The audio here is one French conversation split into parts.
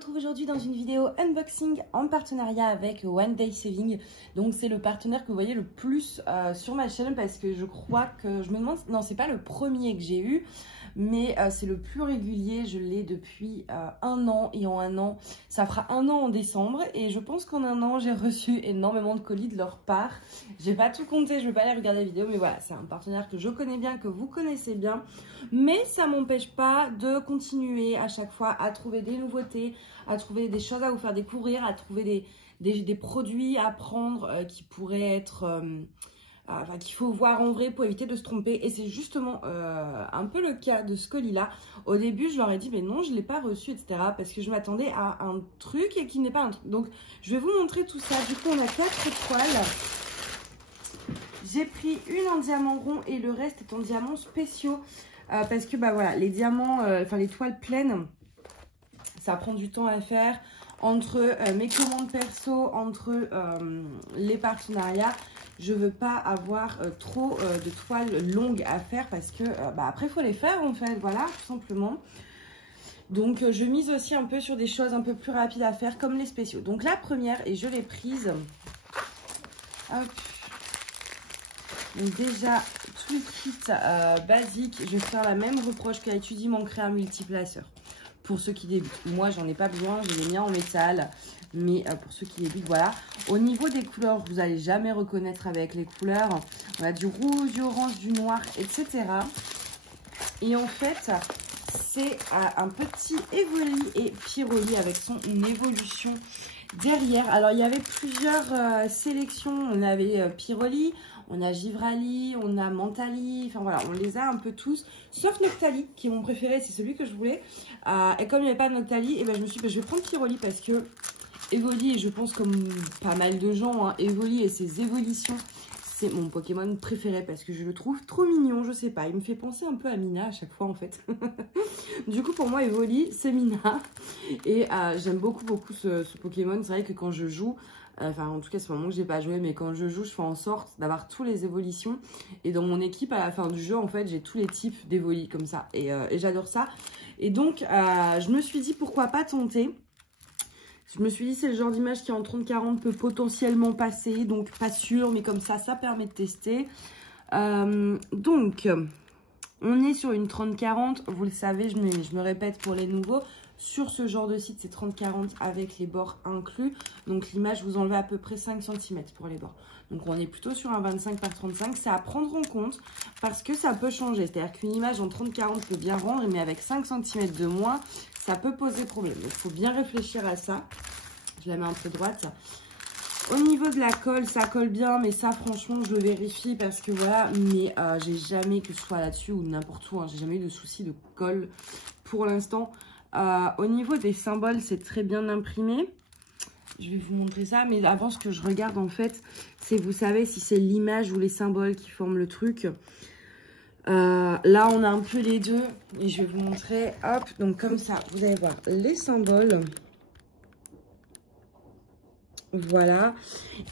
retrouve aujourd'hui dans une vidéo unboxing en partenariat avec One Day Saving. Donc c'est le partenaire que vous voyez le plus sur ma chaîne parce que je crois que, je me demande, non c'est pas le premier que j'ai eu, mais c'est le plus régulier. Je l'ai depuis un an et en un an, ça fera un an en décembre et je pense qu'en un an j'ai reçu énormément de colis de leur part. J'ai pas tout compté, je vais pas aller regarder la vidéo, mais voilà, c'est un partenaire que je connais bien, que vous connaissez bien, mais ça m'empêche pas de continuer à chaque fois à trouver des nouveautés, à trouver des choses à vous faire découvrir, à trouver des produits à prendre qui pourraient être... Enfin, qu'il faut voir en vrai pour éviter de se tromper. Et c'est justement un peu le cas de ce colis-là. Au début, je leur ai dit, mais non, je ne l'ai pas reçu, etc. Parce que je m'attendais à un truc et qui n'est pas un truc. Donc, je vais vous montrer tout ça. Du coup, on a 4 toiles. J'ai pris une en diamant rond et le reste est en diamants spéciaux. Parce que, bah voilà, les diamants, enfin les toiles pleines, ça prend du temps à faire. Entre mes commandes perso, entre les partenariats, je veux pas avoir trop de toiles longues à faire parce que bah, après il faut les faire en fait, voilà, tout simplement. Donc je mise aussi un peu sur des choses un peu plus rapides à faire comme les spéciaux. Donc la première, et je l'ai prise, hop. Donc déjà tout le kit basique, je vais faire la même reproche qu'à Étudie mon créa multiplaceur. Pour ceux qui débutent, moi j'en ai pas besoin, je les mets en métal, mais pour ceux qui débutent, voilà. Au niveau des couleurs, vous n'allez jamais reconnaître avec les couleurs. On a du rouge, du orange, du noir, etc. Et en fait, c'est un petit Evoli et Pyroli avec son évolution derrière. Alors il y avait plusieurs sélections, on avait Pyroli, on a Givrali, on a Mentali, enfin voilà, on les a un peu tous, sauf Noctali qui est mon préféré, c'est celui que je voulais. Et comme il n'y avait pas de Noctali, et ben je me suis dit, je vais prendre Pyroli parce que Evoli, et je pense comme pas mal de gens, hein, Evoli et ses évolutions, c'est mon Pokémon préféré parce que je le trouve trop mignon, je sais pas, il me fait penser un peu à Mina à chaque fois en fait. Du coup pour moi Evoli c'est Mina et j'aime beaucoup ce Pokémon. C'est vrai que quand je joue, enfin en tout cas c'est un moment que j'ai pas joué, mais quand je joue je fais en sorte d'avoir tous les évolutions et dans mon équipe à la fin du jeu en fait j'ai tous les types d'Evoli comme ça et j'adore ça. Et donc je me suis dit pourquoi pas tenter. Je me suis dit, c'est le genre d'image qui en 30-40 peut potentiellement passer. Donc, pas sûr, mais comme ça permet de tester. Donc, on est sur une 30-40. Vous le savez, je me répète pour les nouveaux. Sur ce genre de site, c'est 30-40 avec les bords inclus. Donc, l'image, vous enlevez à peu près 5 cm pour les bords. Donc, on est plutôt sur un 25 par 35. C'est à prendre en compte parce que ça peut changer. C'est-à-dire qu'une image en 30-40 peut bien rendre, mais avec 5 cm de moins, ça peut poser problème. Donc, il faut bien réfléchir à ça. Je la mets un peu droite. Au niveau de la colle, ça colle bien, mais ça, franchement, je le vérifie parce que voilà. Mais j'ai jamais, que ce soit là-dessus ou n'importe où, hein, j'ai jamais eu de souci de colle pour l'instant. Au niveau des symboles, c'est très bien imprimé. Je vais vous montrer ça, mais avant, ce que je regarde, en fait, c'est, vous savez, si c'est l'image ou les symboles qui forment le truc. Là, on a un peu les deux et je vais vous montrer. Hop, donc comme ça, vous allez voir les symboles. Voilà.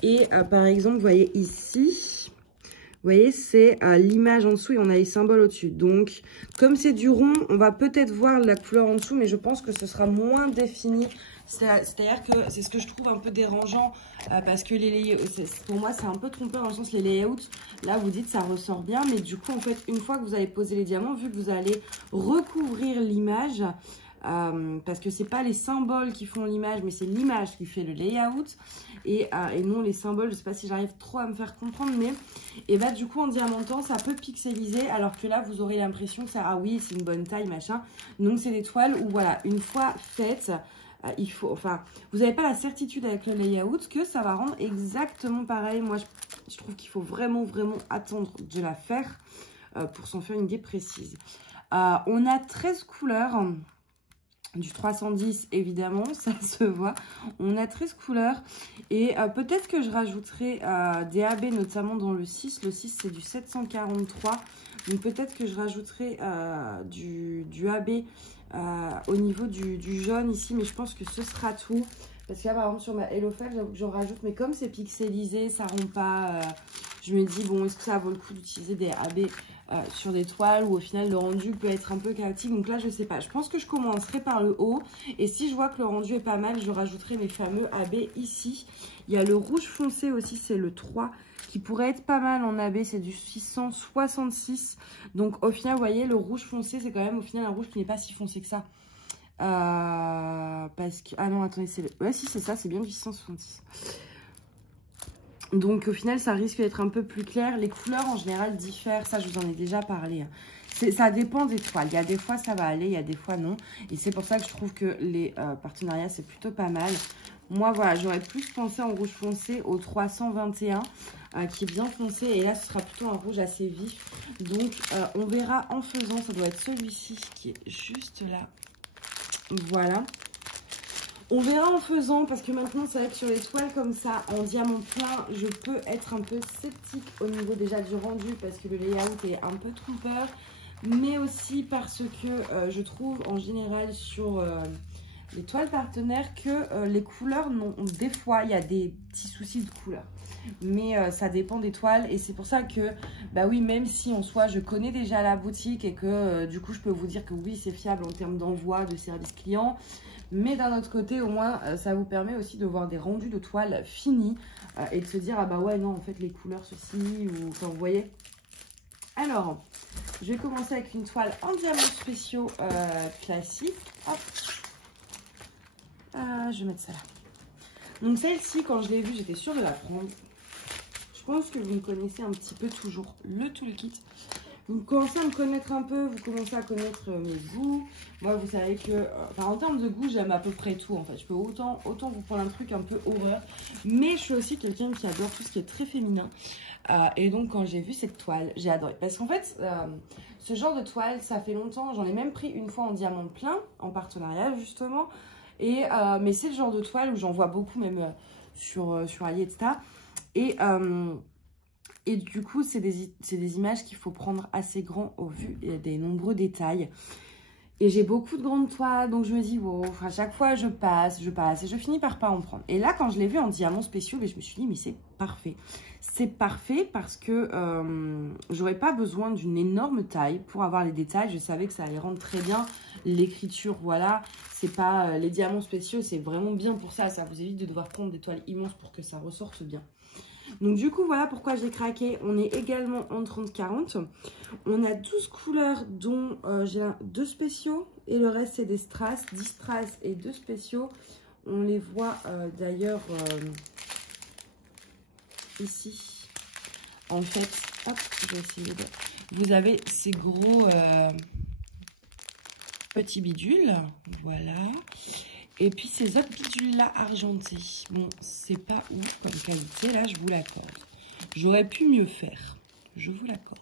Et par exemple, vous voyez ici, vous voyez, c'est l'image en dessous et on a les symboles au-dessus. Donc, comme c'est du rond, on va peut-être voir la couleur en dessous, mais je pense que ce sera moins défini. C'est-à-dire que c'est ce que je trouve un peu dérangeant parce que les layouts, pour moi, c'est un peu trompeur dans le sens les layouts. Là, vous dites ça ressort bien, mais du coup, en fait, une fois que vous avez posé les diamants, vu que vous allez recouvrir l'image, parce que c'est pas les symboles qui font l'image, mais c'est l'image qui fait le layout et non les symboles. Je sais pas si j'arrive trop à me faire comprendre, mais et bah du coup en diamantant ça peut pixeliser, alors que là vous aurez l'impression que ça, ah oui c'est une bonne taille machin. Donc c'est des toiles où voilà, une fois faites, il faut, enfin vous n'avez pas la certitude avec le layout que ça va rendre exactement pareil. Moi je trouve qu'il faut vraiment attendre de la faire pour s'en faire une idée précise. On a 13 couleurs. Du 310 évidemment, ça se voit. On a 13 couleurs et peut-être que je rajouterai des AB notamment dans le 6. Le 6 c'est du 743. Donc peut-être que je rajouterai du AB au niveau du jaune ici. Mais je pense que ce sera tout. Parce que là par exemple sur ma Hello Fab, j'avoue que j'en rajoute. Mais comme c'est pixelisé, ça rend pas... je me dis bon, est-ce que ça vaut le coup d'utiliser des AB sur des toiles où au final le rendu peut être un peu chaotique. Donc là, je sais pas. Je pense que je commencerai par le haut. Et si je vois que le rendu est pas mal, je rajouterai mes fameux AB ici. Il y a le rouge foncé aussi, c'est le 3 qui pourrait être pas mal en AB. C'est du 666. Donc au final, vous voyez, le rouge foncé, c'est quand même au final un rouge qui n'est pas si foncé que ça. Parce que... Ah non, attendez, c'est le... Ouais, si, c'est ça, c'est bien du 666. Donc au final, ça risque d'être un peu plus clair. Les couleurs en général diffèrent, ça je vous en ai déjà parlé. Ça dépend des toiles. Il y a des fois ça va aller, il y a des fois non. Et c'est pour ça que je trouve que les partenariats c'est plutôt pas mal. Moi voilà, j'aurais plus pensé en rouge foncé au 321 qui est bien foncé. Et là ce sera plutôt un rouge assez vif. Donc on verra en faisant, ça doit être celui-ci qui est juste là. Voilà. On verra en faisant, parce que maintenant, c'est vrai que sur les toiles comme ça, en diamant plein, je peux être un peu sceptique au niveau déjà du rendu, parce que le layout est un peu trompeur, mais aussi parce que je trouve en général sur les toiles partenaires que les couleurs, des fois, il y a des petits soucis de couleurs. Mais ça dépend des toiles et c'est pour ça que, bah oui, même si en soi, je connais déjà la boutique et que du coup, je peux vous dire que oui, c'est fiable en termes d'envoi, de service client. Mais d'un autre côté, au moins, ça vous permet aussi de voir des rendus de toiles finis et de se dire, ah bah ouais, non, en fait, les couleurs, ceci, ou enfin, vous voyez. Alors, je vais commencer avec une toile en diamants spéciaux classique. Hop. Je vais mettre ça là. Donc celle-ci, quand je l'ai vue, j'étais sûre de la prendre. Je pense que vous me connaissez un petit peu toujours le toolkit. Vous commencez à me connaître un peu, vous commencez à connaître mes goûts. Moi, vous savez que, en termes de goût, j'aime à peu près tout, en fait. Je peux autant vous prendre un truc un peu horreur. Mais je suis aussi quelqu'un qui adore tout ce qui est très féminin. Et donc, quand j'ai vu cette toile, j'ai adoré. Parce qu'en fait, ce genre de toile, ça fait longtemps. J'en ai même pris une fois en diamant plein, en partenariat, justement. Mais c'est le genre de toile où j'en vois beaucoup, même sur Ali, etc. Et du coup, c'est des images qu'il faut prendre assez grand au vu des nombreux détails. Et j'ai beaucoup de grandes toiles, donc je me dis, wow, à chaque fois, je passe, et je finis par pas en prendre. Et là, quand je l'ai vu en diamants spéciaux, je me suis dit, mais c'est parfait. C'est parfait parce que j'aurais pas besoin d'une énorme taille pour avoir les détails. Je savais que ça allait rendre très bien l'écriture, voilà. C'est pas les diamants spéciaux, c'est vraiment bien pour ça. Ça vous évite de devoir prendre des toiles immenses pour que ça ressorte bien. Donc du coup, voilà pourquoi j'ai craqué. On est également en 30-40. On a 12 couleurs dont j'ai 2 spéciaux. Et le reste, c'est des strass, 10 strass et 2 spéciaux. On les voit d'ailleurs ici. En fait, hop, je vais essayer de... Vous avez ces gros petits bidules. Voilà. Et puis ces autres bidules-là argentés. Bon, c'est pas ouf comme qualité, là, je vous l'accorde. J'aurais pu mieux faire. Je vous l'accorde.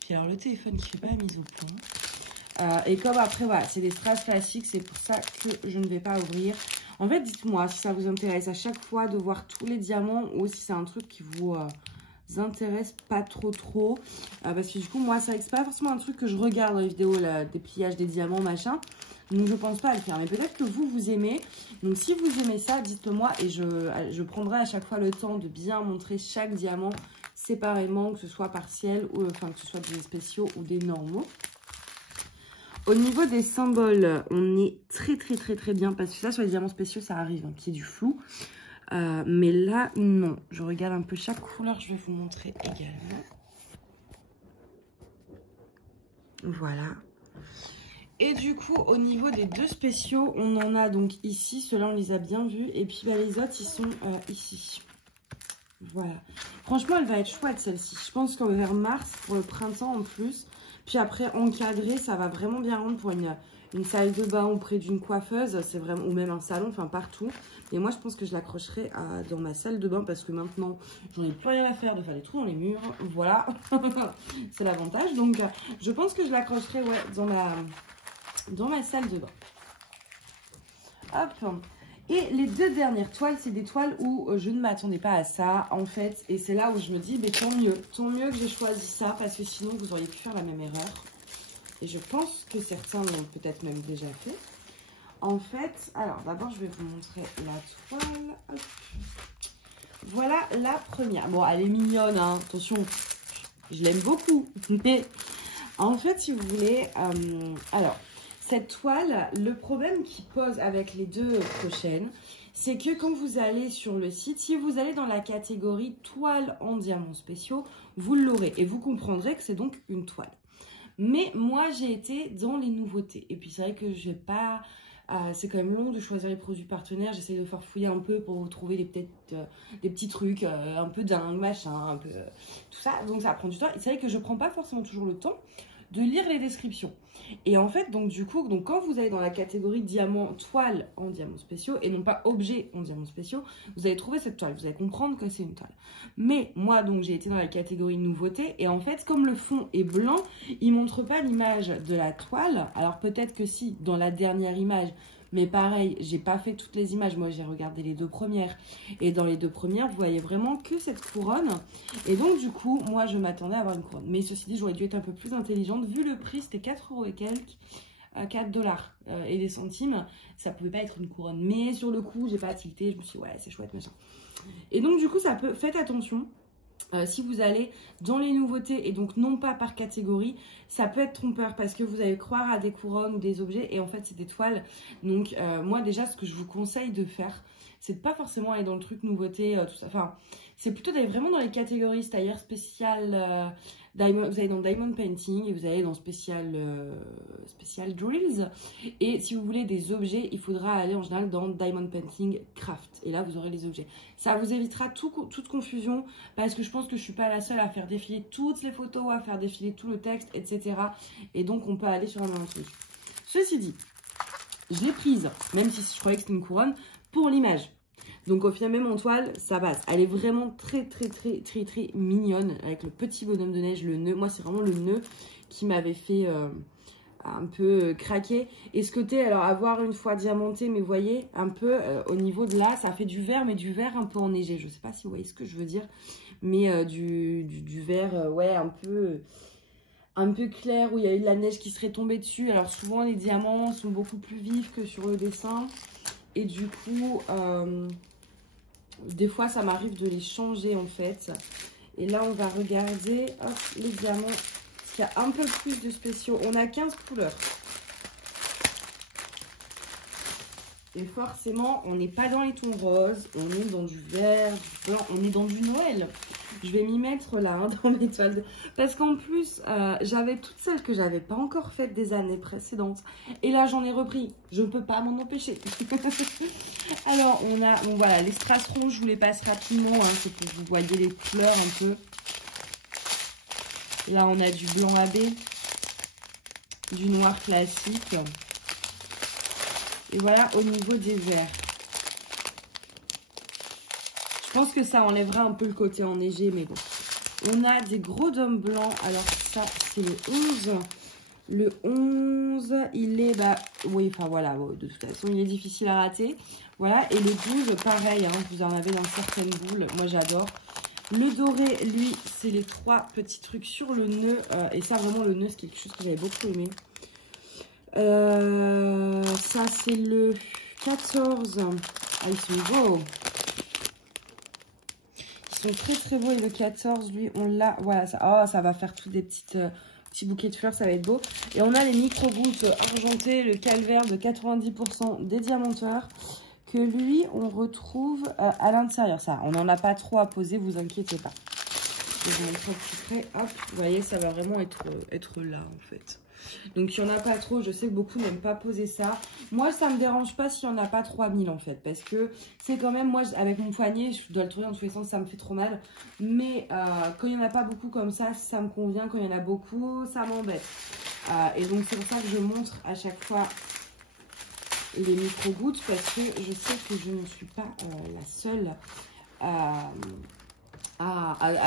Puis alors, le téléphone qui fait pas la mise au point. Et comme après, voilà, c'est des strass classiques, c'est pour ça que je ne vais pas ouvrir. En fait, dites-moi si ça vous intéresse à chaque fois de voir tous les diamants ou si c'est un truc qui vous intéresse pas trop. Parce que du coup, moi, c'est vrai que c'est pas forcément un truc que je regarde dans les vidéos, là, des pliages, des diamants, machin. Donc, je pense pas à le faire. Mais peut-être que vous aimez. Donc, si vous aimez ça, dites-le moi. Et je prendrai à chaque fois le temps de bien montrer chaque diamant séparément, que ce soit partiel, ou enfin, que ce soit des spéciaux ou des normaux. Au niveau des symboles, on est très bien. Parce que ça, sur les diamants spéciaux, ça arrive, hein, qu'il y ait du flou. Mais là, non. Je regarde un peu chaque couleur. Je vais vous montrer également. Voilà. Et du coup, au niveau des 2 spéciaux, on en a donc ici. Ceux-là, on les a bien vus. Et puis, bah, les autres, ils sont ici. Voilà. Franchement, elle va être chouette, celle-ci. Je pense qu'en vers mars, pour le printemps en plus. Puis après, encadré, ça va vraiment bien rendre pour une salle de bain auprès d'une coiffeuse. C'est vraiment, ou même un salon, enfin partout. Et moi, je pense que je l'accrocherai dans ma salle de bain parce que maintenant, j'en ai plus rien à faire de faire des trous dans les murs. Voilà. C'est l'avantage. Donc, je pense que je l'accrocherai, ouais, dans ma salle de bain. Hop. Et les 2 dernières toiles, c'est des toiles où je ne m'attendais pas à ça, en fait. Et c'est là où je me dis, mais tant mieux que j'ai choisi ça, parce que sinon, vous auriez pu faire la même erreur. Et je pense que certains l'ont peut-être même déjà fait. En fait, alors d'abord, je vais vous montrer la toile. Hop. Voilà la première. Bon, elle est mignonne, hein, attention. Je l'aime beaucoup. Mais en fait, si vous voulez, alors, cette toile, le problème qu'il pose avec les deux prochaines, c'est que quand vous allez sur le site, si vous allez dans la catégorie toile en diamants spéciaux, vous l'aurez et vous comprendrez que c'est donc une toile. Mais moi, j'ai été dans les nouveautés. Et puis, c'est vrai que je vais pas... c'est quand même long de choisir les produits partenaires. J'essaie de farfouiller un peu pour vous trouver des petits trucs un peu dingues, machin, un peu tout ça. Donc, ça prend du temps. Et c'est vrai que je prends pas forcément toujours le temps de lire les descriptions. Et en fait, donc du coup, quand vous allez dans la catégorie diamant, toile en diamants spéciaux, et non pas objet en diamants spéciaux, vous allez trouver cette toile, vous allez comprendre que c'est une toile. Mais moi, donc, j'ai été dans la catégorie nouveauté, et en fait, comme le fond est blanc, il ne montre pas l'image de la toile. Alors peut-être que si, dans la dernière image, mais pareil, j'ai pas fait toutes les images. Moi, j'ai regardé les deux premières. Et dans les deux premières, vous voyez vraiment que cette couronne. Et donc, du coup, moi, je m'attendais à avoir une couronne. Mais ceci dit, j'aurais dû être un peu plus intelligente. Vu le prix, c'était 4 € et quelques, 4 dollars et des centimes. Ça pouvait pas être une couronne. Mais sur le coup, j'ai pas tilté. Je me suis dit, ouais, c'est chouette, machin. Et donc, du coup, ça peut... Faites attention. Si vous allez dans les nouveautés et donc non pas par catégorie, ça peut être trompeur parce que vous allez croire à des couronnes ou des objets et en fait c'est des toiles. Donc moi déjà ce que je vous conseille de faire, c'est de pas forcément aller dans le truc nouveauté, tout ça. Enfin, c'est plutôt d'aller vraiment dans les catégories, c'est-à-dire spécial diamond, vous allez dans Diamond Painting et vous allez dans spécial Drills. Et si vous voulez des objets, il faudra aller en général dans Diamond Painting Craft. Et là, vous aurez les objets. Ça vous évitera toute confusion parce que je pense que je suis pas la seule à faire défiler toutes les photos, à faire défiler tout le texte, etc. Et donc, on peut aller sur un même truc. Ceci dit, je l'ai prise, même si je croyais que c'était une couronne, pour l'image. Donc au final, même en toile, ça passe. Elle est vraiment très mignonne avec le petit bonhomme de neige, le nœud. Moi, c'est vraiment le nœud qui m'avait fait un peu craquer. Et ce côté, alors avoir une fois diamanté, mais vous voyez, un peu au niveau de là, ça fait du vert, mais du vert un peu enneigé. Je sais pas si vous voyez ce que je veux dire, mais du vert, ouais, un peu clair, où il y a eu de la neige qui serait tombée dessus. Alors souvent, les diamants sont beaucoup plus vifs que sur le dessin. Et du coup, des fois, ça m'arrive de les changer, en fait. Et là, on va regarder, hop, les diamants. Parce qu'il y a un peu plus de spéciaux. On a 15 couleurs. Et forcément, on n'est pas dans les tons roses. On est dans du vert, du blanc. On est dans du Noël. Je vais m'y mettre là, hein, dans mes toiles. Parce qu'en plus, j'avais toutes celles que j'avais pas encore faites des années précédentes. Et là, j'en ai repris. Je ne peux pas m'en empêcher. Alors, on a, bon, voilà, les strass ronds, je vous les passe rapidement. Hein, c'est pour que vous voyez les couleurs un peu. Là, on a du blanc AB, du noir classique. Et voilà, au niveau des verts. Je pense que ça enlèvera un peu le côté enneigé, mais bon. On a des gros dômes blancs. Alors, ça, c'est le 11. Le 11, il est, bah, oui, enfin voilà, de toute façon, il est difficile à rater. Voilà, et le 12, pareil, hein, vous en avez dans certaines boules. Moi, j'adore. Le doré, lui, c'est les 3 petits trucs sur le nœud. Et ça, vraiment, le nœud, c'est quelque chose que j'avais beaucoup aimé. Ça, c'est le 14. Ah, ils sont beaux. Ils sont très beaux. Et le 14, lui, on l'a. Voilà, ça, oh, ça va faire tous des petits bouquets de fleurs. Ça va être beau. Et on a les micro-gouttes argentées, le calvaire de 90% des diamanteurs. Que lui, on retrouve à l'intérieur. Ça, on n'en a pas trop à poser, vous inquiétez pas. Je vais vous montrer un petit près. Hop, vous voyez, ça va vraiment être là, en fait. Donc, il n'y en a pas trop. Je sais que beaucoup n'aiment pas poser ça. Moi, ça ne me dérange pas s'il n'y en a pas 3000, en fait. Parce que c'est quand même, moi, avec mon poignet, je dois le tourner dans tous les sens, ça me fait trop mal. Mais quand il n'y en a pas beaucoup comme ça me convient. Quand il y en a beaucoup, ça m'embête. Et donc, c'est pour ça que je montre à chaque fois les micro-gouttes. Parce que je sais que je ne suis pas la seule à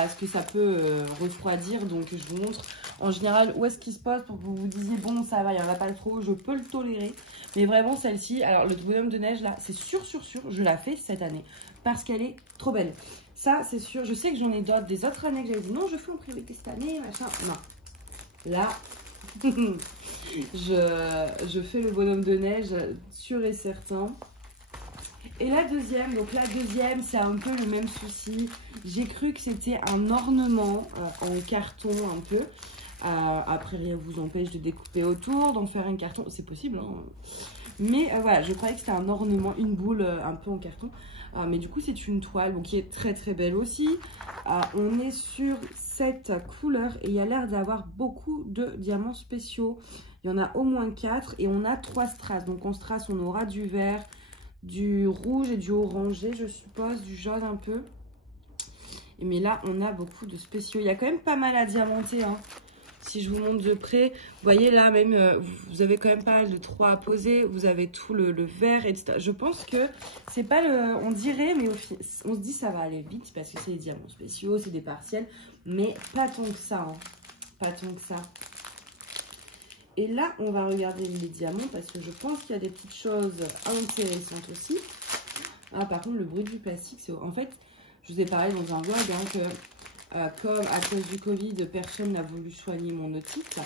ce que ça peut refroidir. Donc je vous montre en général où est-ce qu'il se pose pour que vous vous disiez bon ça va, il n'y en a pas trop, je peux le tolérer. Mais vraiment celle-ci, alors le bonhomme de neige là, c'est sûr, je la fais cette année parce qu'elle est trop belle. Ça c'est sûr, je sais que j'en ai d'autres, des autres années que j'avais dit non je fais en priorité cette année, machin. Non, là je fais le bonhomme de neige sûr et certain. Et la deuxième, donc la deuxième, c'est un peu le même souci. J'ai cru que c'était un ornement en carton un peu. Après, rien vous empêche de découper autour, d'en faire un carton. C'est possible, hein. Mais voilà, je croyais que c'était un ornement, une boule un peu en carton. Mais du coup, c'est une toile donc, qui est très très belle aussi. On est sur cette couleur et il y a l'air d'avoir beaucoup de diamants spéciaux. Il y en a au moins 4 et on a 3 strass. Donc en strass, on aura du vert, du rouge et du orangé, je suppose, du jaune un peu. Mais là, on a beaucoup de spéciaux. Il y a quand même pas mal à diamanter, hein. Si je vous montre de près, vous voyez là même, vous avez quand même pas mal de trous à poser. Vous avez tout le vert, etc. Je pense que c'est pas le... On dirait, mais on se dit ça va aller vite parce que c'est des diamants spéciaux, c'est des partiels. Mais pas tant que ça, hein. Pas tant que ça. Et là, on va regarder les diamants parce que je pense qu'il y a des petites choses intéressantes aussi. Ah, par contre, le bruit du plastique, c'est... En fait, je vous ai parlé dans un vlog hein, que... comme à cause du Covid, personne n'a voulu soigner mon otite.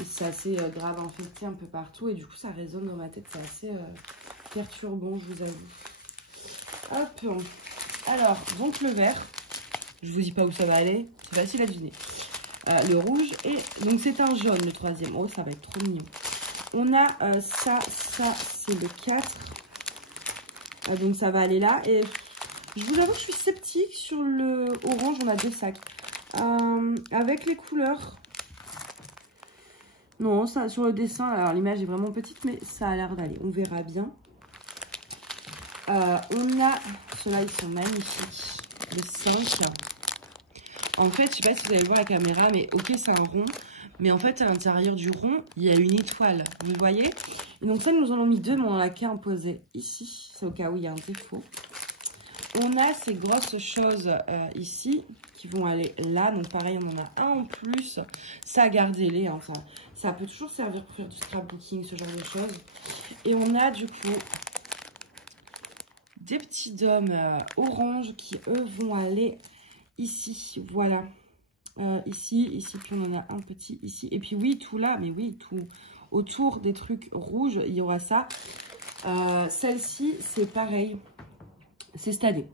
Et c'est assez grave infecté un peu partout. Et du coup, ça résonne dans ma tête. C'est assez perturbant, je vous avoue. Hop. Alors, donc le vert. Je vous dis pas où ça va aller. C'est facile à deviner. Le rouge. Et donc, c'est un jaune, le troisième. Oh, ça va être trop mignon. On a ça, c'est le 4. Donc, ça va aller là. Et... je vous avoue que je suis sceptique sur le orange, on a 2 sacs. Avec les couleurs. Non, ça, sur le dessin, alors l'image est vraiment petite, mais ça a l'air d'aller. On verra bien. On a, ceux-là, ils sont magnifiques. Les 5. En fait, je sais pas si vous allez voir la caméra, mais ok, c'est un rond. Mais en fait, à l'intérieur du rond, il y a une étoile. Vous voyez? Et donc ça, nous en avons mis 2, mais on en a qu'un posé ici. C'est au cas où il y a un défaut. On a ces grosses choses ici qui vont aller là. Donc pareil, on en a un en plus. Ça, gardez-les. Hein, ça peut toujours servir pour faire du scrapbooking, ce genre de choses. Et on a du coup des petits dômes orange qui, eux, vont aller ici. Voilà. Ici, puis on en a un petit ici. Et puis oui, tout là, mais oui, tout autour des trucs rouges, il y aura ça. Celle-ci, c'est pareil. C'est stadé.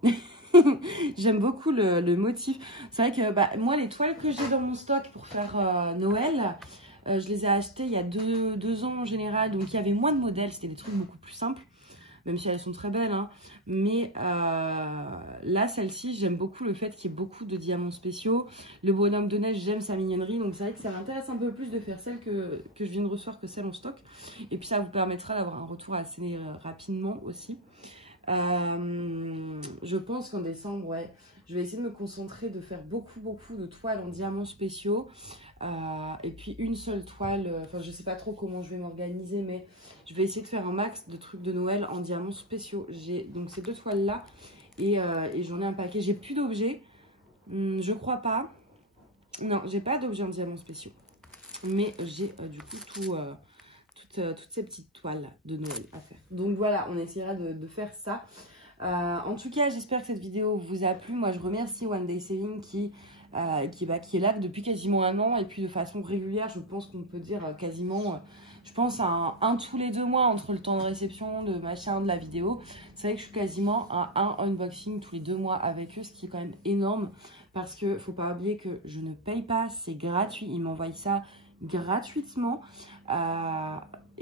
J'aime beaucoup le motif. C'est vrai que bah, moi, les toiles que j'ai dans mon stock pour faire Noël, je les ai achetées il y a deux ans en général. Donc, il y avait moins de modèles. C'était des trucs beaucoup plus simples. Même si elles sont très belles. Hein. Mais là, celle-ci, j'aime beaucoup le fait qu'il y ait beaucoup de diamants spéciaux. Le bonhomme de neige, j'aime sa mignonnerie. Donc, c'est vrai que ça m'intéresse un peu plus de faire celle que je viens de recevoir que celle en stock. Et puis, ça vous permettra d'avoir un retour assez rapidement aussi. Je pense qu'en décembre, ouais, je vais essayer de me concentrer, de faire beaucoup de toiles en diamants spéciaux. Et puis une seule toile, enfin je sais pas trop comment je vais m'organiser, mais je vais essayer de faire un max de trucs de Noël en diamants spéciaux. J'ai donc ces 2 toiles là et j'en ai un paquet. J'ai plus d'objets, je crois pas. Non, j'ai pas d'objets en diamants spéciaux, mais j'ai du coup toutes ces petites toiles de Noël à faire. Donc voilà, on essaiera de faire ça. En tout cas, j'espère que cette vidéo vous a plu. Moi, je remercie One Day Saving qui est là depuis quasiment 1 an. Et puis de façon régulière, je pense qu'on peut dire quasiment, je pense à un tous les 2 mois entre le temps de réception, de machin, de la vidéo. C'est vrai que je suis quasiment à un unboxing tous les 2 mois avec eux, ce qui est quand même énorme. Parce que faut pas oublier que je ne paye pas, c'est gratuit. Ils m'envoient ça gratuitement.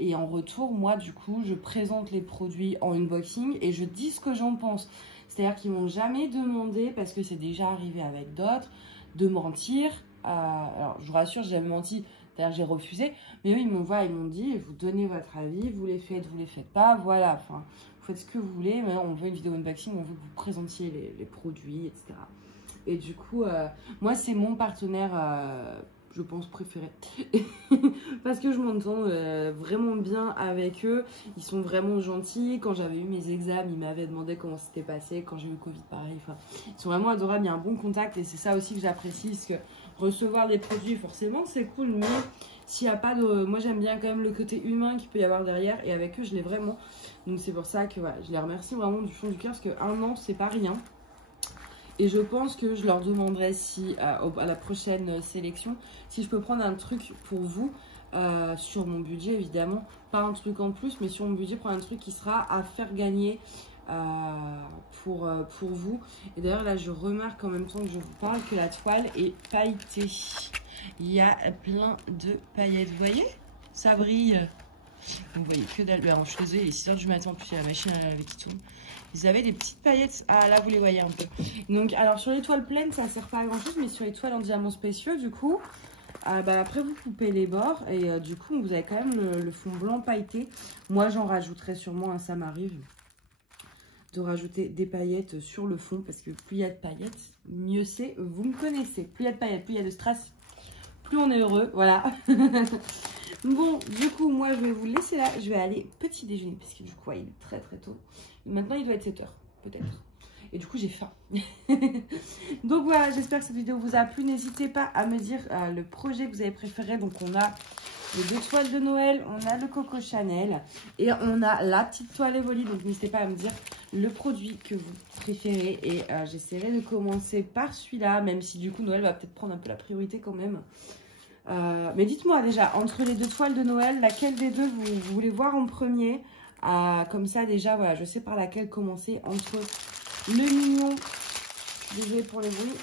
Et en retour, moi, du coup, je présente les produits en unboxing et je dis ce que j'en pense. C'est-à-dire qu'ils m'ont jamais demandé, parce que c'est déjà arrivé avec d'autres, de mentir. Alors, je vous rassure, j'ai jamais menti. D'ailleurs, j'ai refusé. Mais eux, ils m'ont dit, vous donnez votre avis, vous les faites pas. Voilà, enfin, vous faites ce que vous voulez. Maintenant, on veut une vidéo unboxing, on veut que vous présentiez les produits, etc. Et du coup, moi, c'est mon partenaire... je pense préféré parce que je m'entends vraiment bien avec eux. Ils sont vraiment gentils. Quand j'avais eu mes examens, ils m'avaient demandé comment c'était passé. Quand j'ai eu le Covid, pareil. Enfin, ils sont vraiment adorables. Il y a un bon contact et c'est ça aussi que j'apprécie, parce que recevoir des produits, forcément, c'est cool, mais s'il n'y a pas de... Moi, j'aime bien quand même le côté humain qu'il peut y avoir derrière, et avec eux, je l'ai vraiment. Donc, c'est pour ça que voilà, je les remercie vraiment du fond du cœur, parce que 1 an, c'est pas rien. Et je pense que je leur demanderai si, à la prochaine sélection, si je peux prendre un truc pour vous, sur mon budget évidemment. Pas un truc en plus, mais sur mon budget, prendre un truc qui sera à faire gagner pour vous. Et d'ailleurs là je remarque en même temps que je vous parle que la toile est pailletée. Il y a plein de paillettes, vous voyez, ça brille. Vous voyez que dalle. Alors, je suis désolée, il est 6 h du matin, en plus il y a la machine à laver qui tourne. Vous avez des petites paillettes. Ah là vous les voyez un peu. Donc alors sur les toiles pleines ça sert pas à grand chose, mais sur les toiles en diamants spéciaux du coup après vous coupez les bords et du coup vous avez quand même le fond blanc pailleté. Moi j'en rajouterai sûrement, ça m'arrive de rajouter des paillettes sur le fond parce que plus il y a de paillettes, mieux c'est, vous me connaissez. Plus il y a de paillettes, plus il y a de strass, plus on est heureux, voilà. Bon, du coup, moi, je vais vous laisser là. Je vais aller petit déjeuner parce que du coup, il est très très tôt. Et maintenant, il doit être 7 h, peut-être. Et du coup, j'ai faim. Donc voilà, j'espère que cette vidéo vous a plu. N'hésitez pas à me dire le projet que vous avez préféré. Donc, on a les 2 toiles de Noël, on a le Coco Chanel et on a la petite toile Evoli. Donc, n'hésitez pas à me dire le produit que vous préférez. Et j'essaierai de commencer par celui-là, même si du coup, Noël va peut-être prendre un peu la priorité quand même. Mais dites-moi déjà, entre les 2 toiles de Noël, laquelle des deux vous voulez voir en premier? Comme ça, déjà, voilà, je sais par laquelle commencer. Entre le mignon, désolé pour les bruits,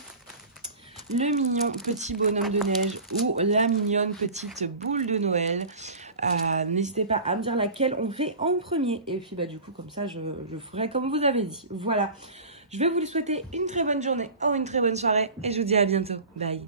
le mignon petit bonhomme de neige ou la mignonne petite boule de Noël. N'hésitez pas à me dire laquelle on fait en premier. Et puis, du coup, comme ça, je ferai comme vous avez dit. Voilà. Je vais vous souhaiter une très bonne journée ou une très bonne soirée. Et je vous dis à bientôt. Bye.